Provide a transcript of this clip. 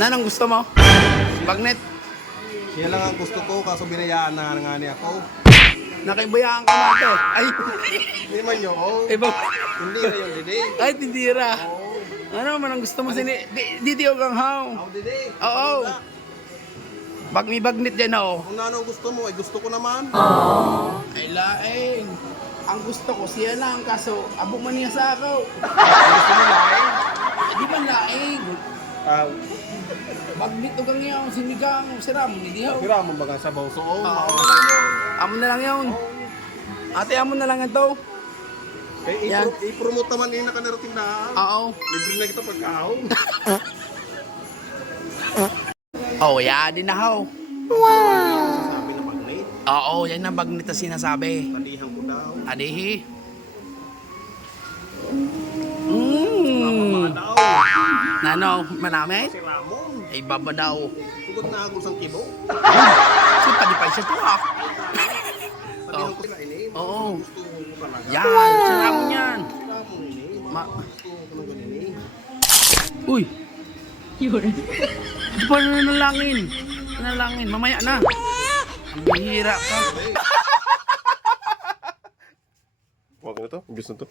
Anong gusto mo? Bagnet? Siya lang ang gusto ko, kaso binayaan na nga niya ako. Nakaibayaan ka na ito. Ay, Hindi man yun. iba. Hindi na yun, Dede. Ay, tindira. Oo. Ano man ang gusto mo sini? Didi o kang haw. Ako, Dede. Oo. May bagnet dyan ako. Kung ano gusto mo, ay gusto ko naman. Ay, laeng. Ang gusto ko siya lang, kaso abo man niya sa ako. Gusto mo lain? Di man laeng. Ah, Bagnet o kang yaw, sinigang, siram, hindi haw. Kira mo baga sa bawso. Oo, Amo na lang yun. Ate, amo na lang ito. Yan. I-promote naman yung nakanarating na. Oo. Libre na kita pagkaaw. Oh, yan din na haw. Sabi na mag-late. Oo, yan ang bagnet na sinasabi. Talihan ko daw. Adihi. Mga daw. Nano, manamit? Si Ramon. Ay, baba daw. Sugod na agos ang kibo. Kasi padipay siya to ah. Talihan ko sila ini. Oo. Gusto ko talaga. Yan, sira mo yan. Sila mo ini. Gusto ko ng ganini. Uy. Yun. Di pa nanalangin. Nanalangin, mamaya na. Ang bihira ka. Huwag na to. Imbis na to.